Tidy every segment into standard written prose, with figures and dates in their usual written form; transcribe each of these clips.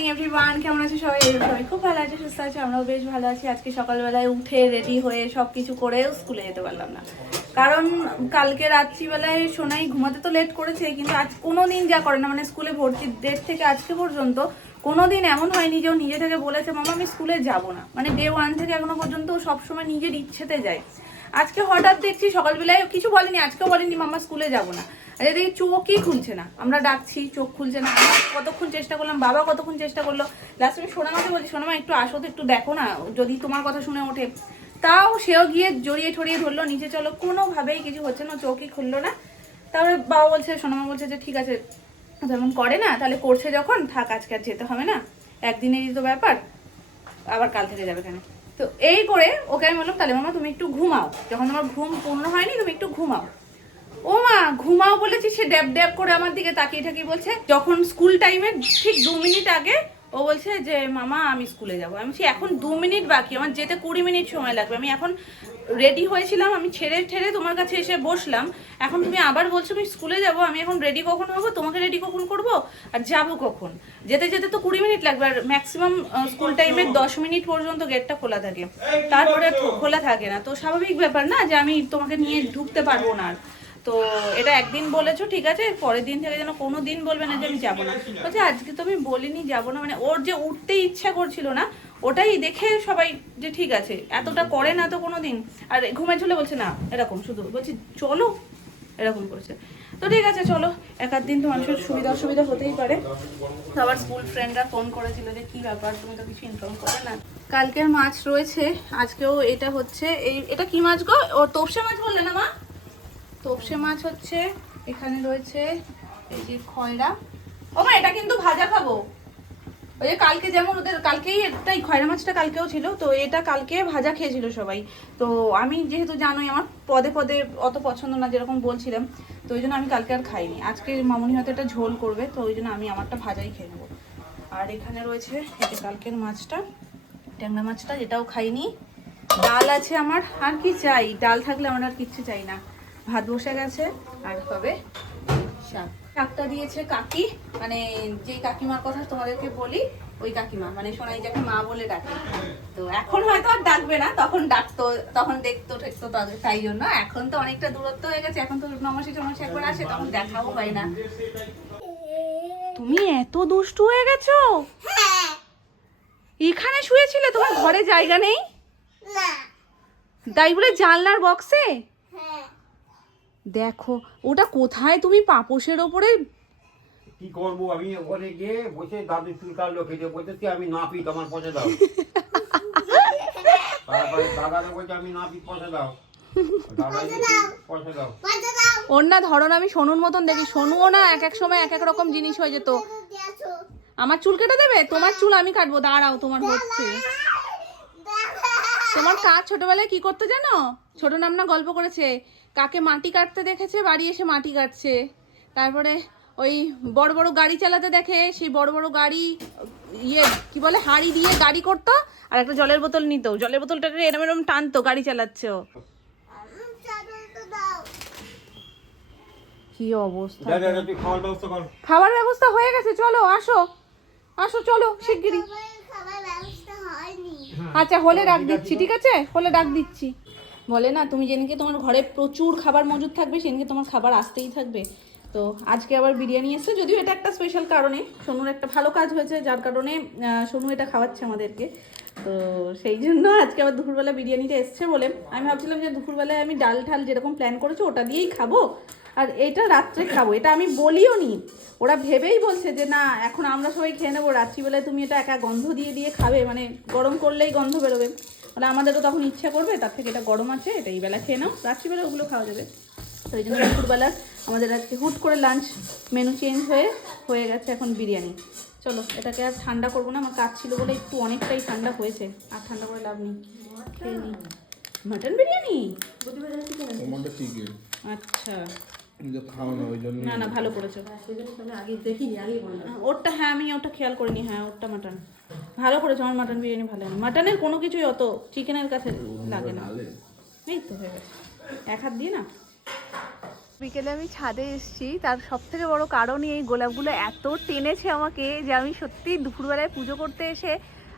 Morning everyone, কেমন আছে সবাই? সবাই খুব ভালো আছে, সুস্থ আছে, আমরাও বেশ ভালো আছি। আজকে সকালবেলায় উঠে রেডি হয়ে সব কিছু করেও স্কুলে যেতে পারলাম না, কারণ কালকে রাত্রিবেলায় সোনাই ঘুমাতে তো লেট করেছে, কিন্তু আজ কোনো দিন যা করে না, মানে স্কুলে ভর্তির ডেট থেকে আজকে পর্যন্ত কোনো দিন এমন হয়নি যে ও নিজে থেকে বলেছে মামা আমি স্কুলে যাব না। মানে ডে 1 থেকে এখনো পর্যন্ত ও সবসময় নিজের ইচ্ছেতে যায়। আজকে হঠাৎ দেখছি সকালবেলায় কিছু বলেনি, আজকেও বলেনি মামা স্কুলে যাব না। আর এদিকে চোখই খুলছে না, আমরা ডাকছি চোখ খুলছে না। আমরা কতক্ষণ চেষ্টা করলাম, বাবা কতক্ষণ চেষ্টা করলো, লাস্ট আমি সোনামাকে বলছি সোনামা একটু আসো তো, একটু দেখো না, যদি তোমার কথা শুনে ওঠে। তাও সেও গিয়ে জড়িয়ে ঠড়িয়ে ধরলো, নিচে চলো, কোনোভাবেই কিছু হচ্ছে না, চোখই খুললো না। তারপরে বাবা বলছে, সোনামা বলছে যে ঠিক আছে তেমন করে না, তাহলে করছে যখন থাক, আজকে আর যেতে হবে না, একদিনেরই তো ব্যাপার, আবার কাল থেকে যাবে কেন। তো এই করে ওকে আমি বললাম তাহলে মামা তুমি একটু ঘুমাও, যখন তোমার ঘুম পূর্ণ হয়নি তুমি একটু ঘুমাও। ও মা ঘুমাও বলেছি, সে ড্যাব ড্যাব করে আমার দিকে তাকিয়ে ঠাকিয়ে বলছে, যখন স্কুল টাইমের ঠিক 2 মিনিট আগে ও বলছে যে মামা আমি স্কুলে যাবো। আমি বলছি এখন 2 মিনিট বাকি, আমার যেতে 20 মিনিট সময় লাগবে, আমি এখন রেডি হয়েছিলাম, আমি ছেড়ে ঠেড়ে তোমার কাছে এসে বসলাম, এখন তুমি আবার বলছো আমি স্কুলে যাব, আমি এখন রেডি কখন হবো, তোমাকে রেডি কখন করব, আর যাবো কখন? যেতে যেতে তো 20 মিনিট লাগবে, আর ম্যাক্সিমাম স্কুল টাইমের 10 মিনিট পর্যন্ত গেটটা খোলা থাকে, তারপরে খোলা থাকে না। তো স্বাভাবিক ব্যাপার না যে আমি তোমাকে নিয়ে ঢুকতে পারবো না। তো এটা একদিন বলেছো ঠিক আছে, পরের দিন থেকে যেন কোনো দিন বলবে না যে আমি যাবো না। বলছে আজকে তো আমি বলিনি যাবো না, মানে ওর যে উঠতে ইচ্ছা করছিল না, ওটাই দেখে সবাই যে ঠিক আছে, এতটা করে না তো কোনো দিন। আর ঘুমে চলে বলছে না, এরকম শুধু বলছি চলো, এরকম করেছে। তো ঠিক আছে চলো, এক আধ দিন তো মানুষের সুবিধা অসুবিধা হতেই পারে। তো আবার স্কুল ফ্রেন্ডরা ফোন করেছিল যে কি ব্যাপার, তুমি তো কিছু ইনফর্ম করে না। কালকের মাছ রয়েছে, আজকেও এটা হচ্ছে, এটা কি মাছ গো? ও তোপসে মাছ বললে না মা? তোপসে মাছ হচ্ছে, এখানে রয়েছে এই যে খয়রা। ও মা এটা কিন্তু ভাজা খাবো, ওই যে কালকে যেমন ওদের কালকেই একটাই খয়রা মাছটা কালকেও ছিল, তো এটা কালকে ভাজা খেয়েছিল সবাই। তো আমি যেহেতু জানোই আমার পদে পদে অত পছন্দ না, যেরকম বলছিলাম, তো ওই জন্য আমি কালকে আর খাইনি। আজকে মামুনি হয়তো এটা ঝোল করবে, তো ওই জন্য আমি আমারটা ভাজাই খেয়ে নেবো। আর এখানে রয়েছে এই যে কালকের মাছটা, ট্যাংরা মাছটা, যেটাও খাইনি। ডাল আছে আমার, আর কি চাই? ডাল থাকলে আমার আর কিচ্ছু চাই না। ভাত বসে গেছে, আর হবে শাক। শাকটা দিয়েছে কাকি, মানে যেই কাকিমার কথা তোমাদেরকে বলি, ওই কাকিমা, মানে সোনাই যাকে মা বলে ডাকে। তো এখন হয়তো আর ডাকবে না, তখন ডাকতো, তখন দেখতো ঠেকতো, তাই জন্য। এখন তো অনেকটা দূরত্ব হয়ে গেছে, এখন তো নমাসে টমাসে একবার আসে, তখন দেখাও হয় না। তুমি এত দুষ্টু হয়ে গেছো? এখানে শুয়েছিলে, তোমার ঘরে জায়গা নেই? তাই বলে জানলার বক্সে? দেখো ওটা কোথায়, তুমি পাপোশের ওপরে। কি করবো আমি, ওখানে গিয়ে বসে দাদু চুল কাটলো, খেতে বসেছি আমি, নাপি তোমার পয়সা দাও। তারপরে দাদাকে বলছে আমি নাপি পয়সা দাও, দাদা পয়সা দাও। ওর না ধরন আমি সোনুর মতন দেখি, সোনুও না এক এক সময় এক এক রকম জিনিস হয়ে যেত। আমার চুল কেটে দেবে? তোমার চুল আমি কাটবো, দাঁড়াও, তোমার হচ্ছে। তোমার কাজ ছোটবেলায় কি করতে জানো? ছোট নাম না গল্প করেছে, কাকে মাটি কাটতে দেখেছে, বাড়ি এসে মাটি কাটছে। তারপরে ওই বড় বড় গাড়ি চালাতে দেখে, সেই বড় বড় গাড়ি ইয়ে কি বলে হাড়ি দিয়ে গাড়ি করতো, আর একটা জলের বোতল নিত, জলের বোতলটাকে এরম এরম টানতো, গাড়ি চালাচ্ছে ও। কি অবস্থা! খাবার ব্যবস্থা হয়ে গেছে, চলো আসো আসো, চলো শিগগিরই। আচ্ছা হলে ডাক দিচ্ছি, ঠিক আছে, হলে ডাক দিচ্ছি। বলে না তুমি যেদিনকে তোমার ঘরে প্রচুর খাবার মজুদ থাকবে, সেদিনকে তোমার খাবার আসতেই থাকবে। তো আজকে আবার বিরিয়ানি এসেছে, যদিও এটা একটা স্পেশাল কারণে, সোনুর একটা ভালো কাজ হয়েছে, যার কারণে সোনু এটা খাওয়াচ্ছে আমাদেরকে। তো সেই জন্য আজকে আবার দুপুরবেলা বিরিয়ানিটা এসছে বলে আমি ভাবছিলাম যে দুপুরবেলায় আমি ডাল ঠাল যেরকম প্ল্যান করেছি ওটা দিয়েই খাবো, আর এটা রাত্রে খাবো। এটা আমি বলিও নি, ওরা ভেবেই বলছে যে না এখন আমরা সবাই খেয়ে নেবো, রাত্রিবেলায় তুমি এটা একা গন্ধ দিয়ে দিয়ে খাবে, মানে গরম করলেই গন্ধ বেরোবে, মানে আমাদেরও তখন ইচ্ছা করবে, তার থেকে এটা গরম আছে, এটা এই বেলা খেয়ে নাও, রাত্রিবেলা ওগুলো খাওয়া যাবে। তো এই জন্য দুপুরবেলা আমাদের আজকে হুট করে লাঞ্চ মেনু চেঞ্জ হয়ে গেছে এখন বিরিয়ানি। চলো এটাকে আর ঠান্ডা করবো না, আমার কাজ ছিল বলে একটু অনেকটাই ঠান্ডা হয়েছে, আর ঠান্ডা করে লাভ নেই, খেয়ে নিই। মাটন বিরিয়ানি, আচ্ছা না না ভালো করেছো, ওরটা হ্যাঁ আমি ওটা খেয়াল করিনি, হ্যাঁ ওরটা মাটন ভালো করেছো। আমার মাটন বিরিয়ানি ভালো না, মাটনের কোনো কিছুই অত চিকেনের কাছে লাগে না। এই তো হয়ে গেছে, এক হাত দিয়ে না। বিকেলে আমি ছাদে এসেছি, তার সব থেকে বড় কারণই এই গোলাপগুলো এত টেনেছে আমাকে যে আমি সত্যি দুপুরবেলায় পুজো করতে এসে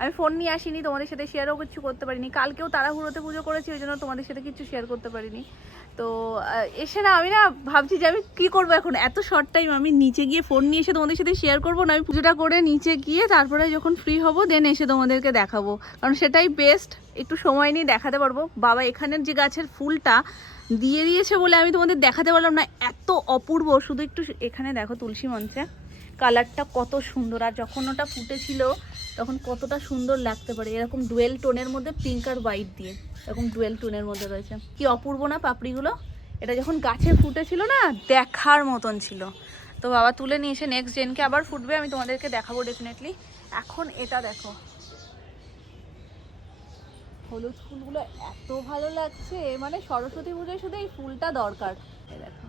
আমি ফোন নিয়ে আসিনি, তোমাদের সাথে শেয়ারও কিছু করতে পারিনি। কালকেও তাড়াহুড়োতে পুজো করেছি, ওই জন্য তোমাদের সাথে কিছু শেয়ার করতে পারিনি। তো এসে না আমি না ভাবছি যে আমি কী করবো এখন, এত শর্ট টাইম আমি নিচে গিয়ে ফোন নিয়ে এসে তোমাদের সাথে শেয়ার করবো না, আমি পুজোটা করে নিচে গিয়ে তারপরে যখন ফ্রি হবো দেন এসে তোমাদেরকে দেখাবো, কারণ সেটাই বেস্ট, একটু সময় নিয়ে দেখাতে পারবো। বাবা এখানের যে গাছের ফুলটা দিয়ে দিয়েছে বলে আমি তোমাদের দেখাতে পারলাম না, এত অপূর্ব। শুধু একটু এখানে দেখো তুলসী মঞ্চে কালারটা কত সুন্দর, আর যখন ওটা ফুটেছিল তখন কতটা সুন্দর লাগতে পারে, এরকম ডুয়েল টোনের মধ্যে পিঙ্ক আর হোয়াইট দিয়ে এরকম ডুয়েল টোনের মধ্যে রয়েছে, কি অপূর্ব না পাপড়িগুলো। এটা যখন গাছে ফুটেছিল না দেখার মতন ছিল। তো বাবা তুলে নিয়ে এসে নেক্সট জেনকে আবার ফুটবে, আমি তোমাদেরকে দেখাবো ডেফিনেটলি। এখন এটা দেখো হলুদ ফুলগুলো এত ভালো লাগছে, মানে সরস্বতী পুজোয় শুধু এই ফুলটা দরকার। এই দেখো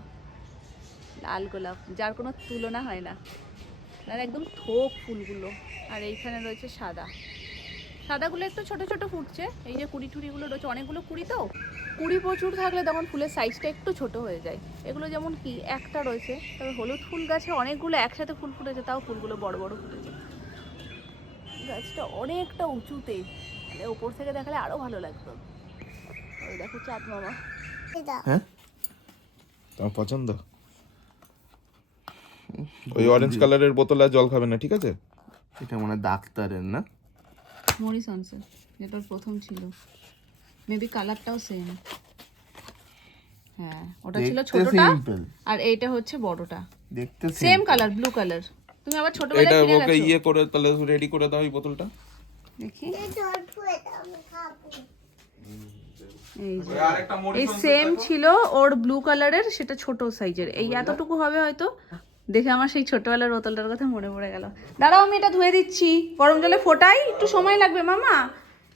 লাল গোলাপ, যার কোনো তুলনা হয় না, আর একদম থোক ফুলগুলো। আর এইখানে রয়েছে সাদা, সাদাগুলো একটু ছোট ছোট ফুটছে, এই যে কুড়ি টুড়িগুলো রয়েছে, অনেকগুলো কুড়ি, তো কুড়ি প্রচুর থাকলে তখন ফুলের সাইজটা একটু ছোট হয়ে যায়। এগুলো যেমন কি একটা রয়েছে, তবে হলুদ ফুল গাছে অনেকগুলো একসাথে ফুল ফুটেছে, তাও ফুলগুলো বড় বড় ফুটেছে। গাছটা অনেকটা উঁচুতে, মানে উপর থেকে দেখালে আরো ভালো লাগতো। ওই দেখো চাঁদ মামা। হ্যাঁ তোমার পছন্দ? ওই অরেঞ্জ কালারের বোতলে আর জল খাবে না, ঠিক আছে? এটা মানে ডাক্তারের না, মরিসনসের, যেটা প্রথম ছিল, মেবি কালারটাও সেম। হ্যাঁ ওটা ছিল দেখতে ছোটটা, simple। আর এইটা হচ্ছে বড়টা, দেখতে সেম কালার, ব্লু কালার। তুমি আবার এটা ছোটবেলায় কিনে ওকে গেছো? ইয়ে করে তাহলে রেডি করে দাও এই বোতলটা। দেখি এই সেম ছিল ওর ব্লু কালারের, সেটা ছোট সাইজের, এই এতটুকু হবে হয়তো। দেখে আমার সেই ছোটবেলার বোতলটার কথা মনে পড়ে গেল। দাঁড়াও আমি এটা ধুয়ে দিচ্ছি, গরম জলে ফোটাই, একটু সময় লাগবে মামা,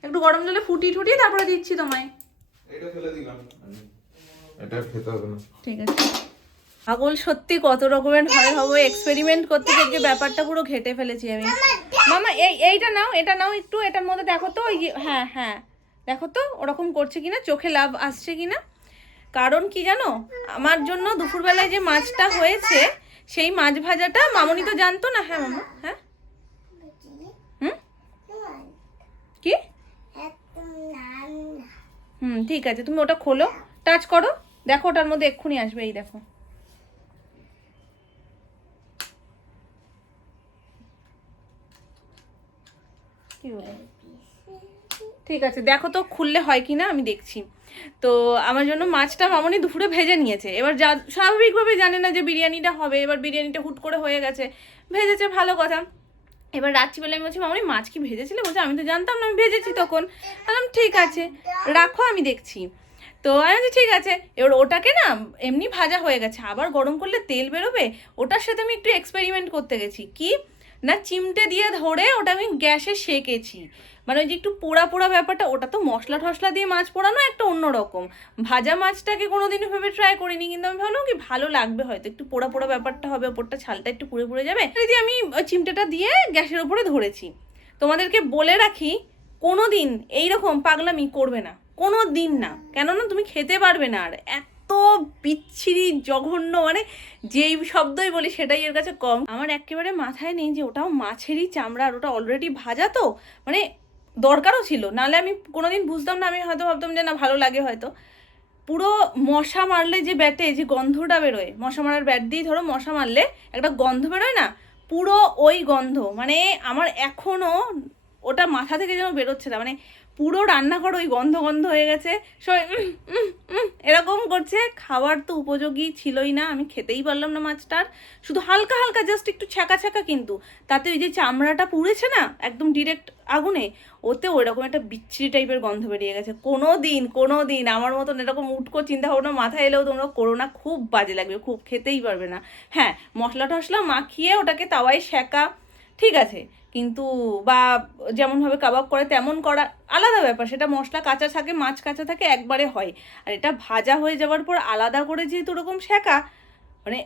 একটু গরম জলে ফুটিয়ে তারপরে দিচ্ছি তোমায়। এটা ফেলে দিলাম, এটা খেতে হবে না। ঠিক আছে। পাগল সত্যি কত রকমের হয় হবো, এক্সপেরিমেন্ট করতে গিয়ে ব্যাপারটা পুরো ঘেটে ফেলেছি আমি। মামা এইটা নাও, এটা নাও একটু, এটার মধ্যে দেখো তো, ওই হ্যাঁ হ্যাঁ দেখো তো ওরকম করছে কিনা, চোখে লাভ আসছে কিনা। কারণ কি জানো, আমার জন্য দুপুরবেলায় যে মাছটা হয়েছে সেই মাছ ভাজাটা মামনি তো জানতো না। হ্যাঁ মামা, হ্যাঁ হুম কি ঠিক আছে, তুমি ওটা খোলো, টাচ করো, দেখো ওটার মধ্যে এক্ষুনি আসবে, এই দেখো। কি হলো? ঠিক আছে দেখো তো খুললে হয় কিনা, আমি দেখছি। তো আমার জন্য মাছটা মামনি দুপুরে ভেজে নিয়েছে, এবার যা স্বাভাবিকভাবে জানে না যে বিরিয়ানিটা হবে, এবার বিরিয়ানিটা হুট করে হয়ে গেছে, ভেজেছে ভালো কথা। এবার রাত্রিবেলা আমি বলছি মামনি মাছ কি ভেজেছিলে? বলছে আমি তো জানতাম না, আমি ভেজেছি তখন। বললাম ঠিক আছে রাখো আমি দেখছি। তো আমি বলছি ঠিক আছে। এবার ওটাকে না এমনি ভাজা হয়ে গেছে, আবার গরম করলে তেল বেরোবে, ওটার সাথে আমি একটু এক্সপেরিমেন্ট করতে গেছি। কি না, চিমটে দিয়ে ধরে ওটা আমি গ্যাসে সেকেছি, মানে ওই যে একটু পোড়া পোড়া ব্যাপারটা, ওটা তো মশলা টশলা দিয়ে মাছ পোড়ানো একটা অন্যরকম। ভাজা মাছটাকে কোনোদিনও ভেবে ট্রাই করিনি, কিন্তু আমি ভাবলাম কি ভালো লাগবে হয়তো, একটু পোড়া পোড়া ব্যাপারটা হবে, ওপরটা ছালটা একটু পুড়ে পুড়ে যাবে, যদি আমি চিমটেটা দিয়ে গ্যাসের উপরে ধরেছি। তোমাদেরকে বলে রাখি কোনো দিন এইরকম পাগলামি করবে না, কোনো দিন না, কেননা তুমি খেতে পারবে না। আর এত বিচ্ছিরি জঘন্য, মানে যেই শব্দই বলি সেটাই এর কাছে কম। আমার একেবারে মাথায় নেই যে ওটাও মাছেরই চামড়া, আর ওটা অলরেডি ভাজা, তো মানে দরকারও ছিল, নাহলে আমি কোনোদিন বুঝতাম না, আমি হয়তো ভাবতাম যে না ভালো লাগে হয়তো। পুরো মশা মারলে যে ব্যাটে যে গন্ধটা বেরোয়, মশা মারার ব্যাট দিয়ে ধরো মশা মারলে একটা গন্ধ বেরোয় না, পুরো ওই গন্ধ, মানে আমার এখনও ওটা মাথা থেকে যেন বেরোচ্ছে না, মানে পুরো রান্নাঘর ওই গন্ধ গন্ধ হয়ে গেছে, সবাই এরকম করছে। খাবার তো উপযোগী ছিলই না, আমি খেতেই পারলাম না মাছটার, শুধু হালকা হালকা জাস্ট একটু ছ্যাঁকা ছ্যাঁকা, কিন্তু তাতে ওই যে চামড়াটা পুড়েছে না একদম ডিরেক্ট আগুনে, ওতে ওইরকম একটা বিচ্ছিরি টাইপের গন্ধ বেরিয়ে গেছে। কোনো দিন আমার মতন এরকম উটকো চিন্তা ভাবনা মাথায় এলেও তোমরা করো না, খুব বাজে লাগবে, খুব খেতেই পারবে না। হ্যাঁ মশলা টশলা মাখিয়ে ওটাকে তাওয়ায় সেঁকা ঠিক আছে, কিন্তু বা যেমনভাবে কাবাব করে তেমন করা আলাদা ব্যাপার, সেটা মশলা কাঁচা থাকে, মাছ কাঁচা থাকে, একবারে হয়। আর এটা ভাজা হয়ে যাওয়ার পর আলাদা করে যেহেতু ওরকম সেঁকা, মানে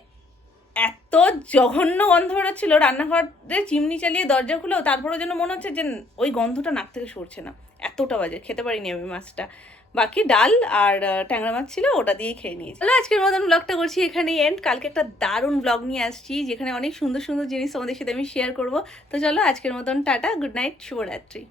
এত জঘন্য গন্ধ বেরোচ্ছিল, রান্নাঘরে চিমনি চালিয়ে দরজা খুলেও তারপরেও যেন মনে হচ্ছে যে ওই গন্ধটা নাক থেকে সরছে না, এতটা বাজে। খেতে পারিনি আমি মাছটা, বাকি ডাল আর ট্যাংরা মাছ ছিল, ওটা দিয়েই খেয়ে নিয়েছি। চলো আজকের মতন ব্লগটা করছি এখানে এন্ড। কালকে একটা দারুণ ব্লগ নিয়ে আসছি যেখানে অনেক সুন্দর সুন্দর জিনিস তোমাদের সাথে আমি শেয়ার করবো। তো চলো আজকের মতন টাটা, গুড নাইট, শুভরাত্রি।